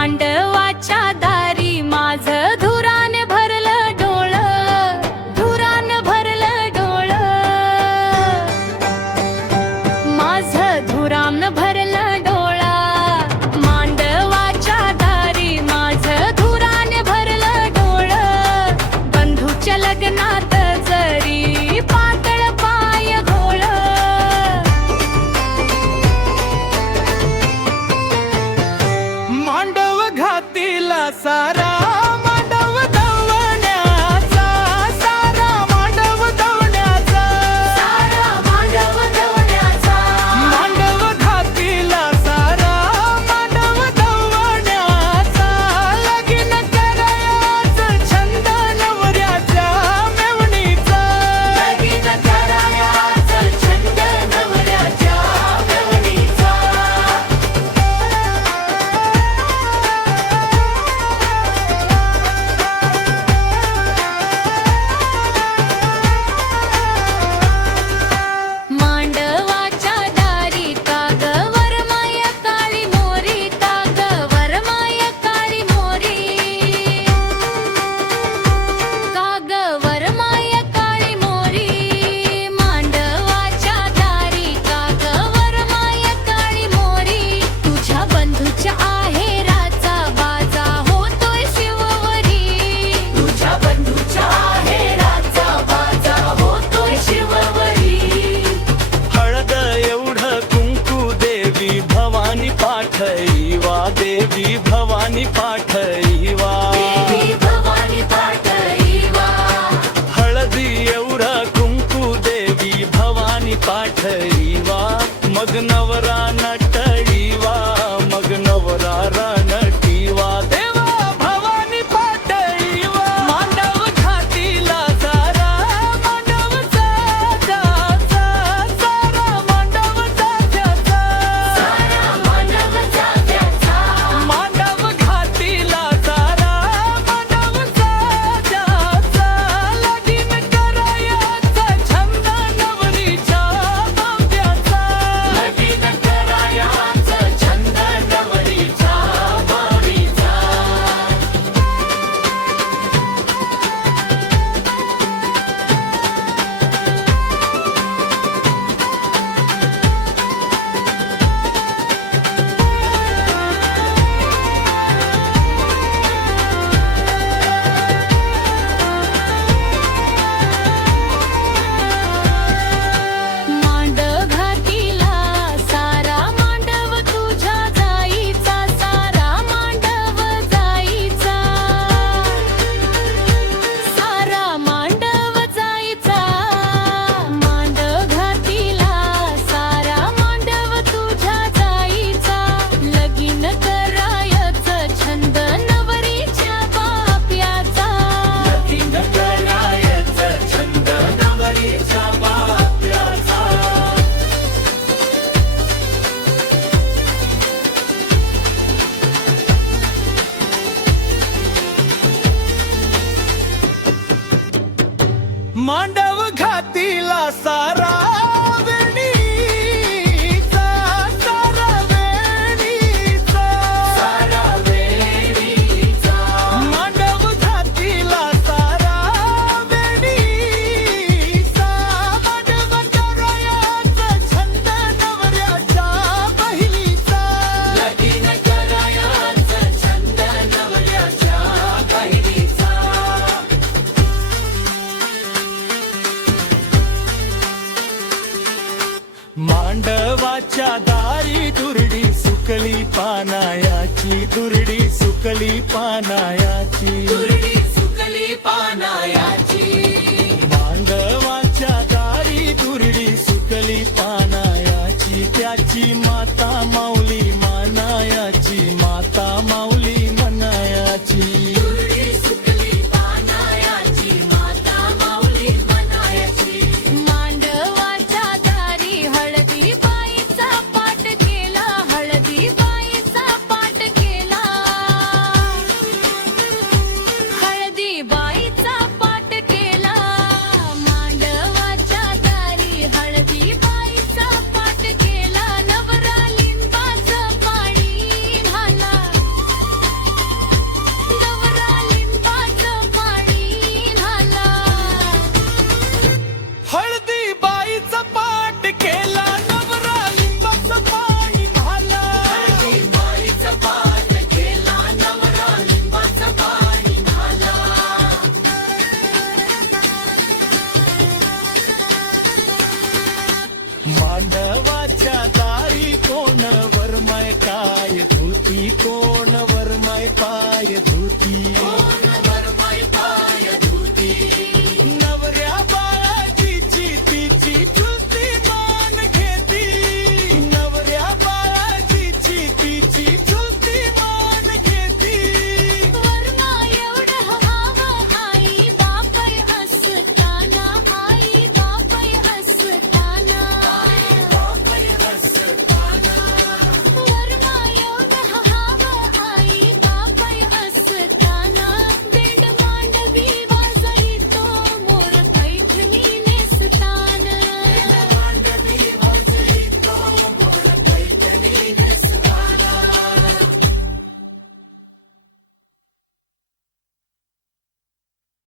मांडवाच्या दारी माझं धुरान भरलं डोळं, धुरान भरलं डोळं, माझं धुरान भरलं डोळा। मांडवाच्या दारी माझं धुरान भरलं डोळं, बंधूच्या लग्नात जरी पातळ पाय घोळ। मांडव घातीला सारा मांडव दवण्याचा, सारा मांडव दवण्याचा, सारा मांडव दवण्याचा, मांडव घातीला सारा मांडव दवण्याचा। लगीन करायचं छंद नवऱ्याच्या मेवणीचा, लगीन करायचं छंद नवऱ्याच्या मेवणीचा। मांडवाच्या दारी काग वरमाय काळी मोरी, काग वरमाय काळी मोरी, काग वरमाय काळी मोरी। मांडवाच्या दारी काग वरमाय काळी मोरी, तुझ्या बंधूच्या आहेराचा बाजा होतोय शिववरी, तुझ्या बंधूच्या आहेराचा बाजा होतोय शिववरी। हळद एवढं कुंकू देवी भवानी पाठईवा, देवी भवानी पाठईवा, देवी भवानी पाठईवा, हळदी एवढं कुंकू देवी भवानी पाठईवा। मग नवरा नटळीवा, मग नवरा रणटीवा, देवा भवानी पाठईवा। मांडव घातीला सारा मांडव जात्याचा, सारा मांडव जात्याचा, सारा मांडव जात्याचा, मांडव घातीला सारा मांडव जात्याचा। लगीन करायचं छंद नवरीच्या भावड्याचा, लगीन करायचं छंद नवरीच्या भावीचा। मांडव घातीला सारा मांडव तुझ्या जाईचा, सारा मांडव जाईचा, सारा मांडव जाईचा। मांडव घातीला सारा मांडव तुझ्या जाईचा, लगीन करायचं छंद नवरीच्या बाप्याचा, लगीन करायचं छंद नवरीच्या बाप्याचा। मांडव घातीला सारा वेणीचा, सारा वेणीचा, सारा वेणीचा, मांडव घातीला सारा वेणीचा। मांडव करायचं छंद नवऱ्याच्या बहिणीचा, लगीन करायचं छंद नवऱ्याच्या बहिणीचा। मांडवाच्या दारी दुर्डी सुकली पानायाची, दुर्डी सुकली पानायाची, दुर्डी सुकली पानायाची, मांडवाच्या दारी दुर्डी सुकली पानायाची। त्याची माता माऊली मानायाची, माता माऊली मनायाची। दुर्डी सुकली पानायाची, माता माऊली मनायाची। मांडवाच्या दारी हळदी बाईचा पाठ केला, हळदी बाईचा पाठ केला, हळदी बाईचा पाठ केला। मांडवाच्या दारी हळदी बाईचा पाठ केला, नवरा लिंबाचा मांडवाच्या दारी कोण वरमाय काय धुती कोण वरमाय पाय धुती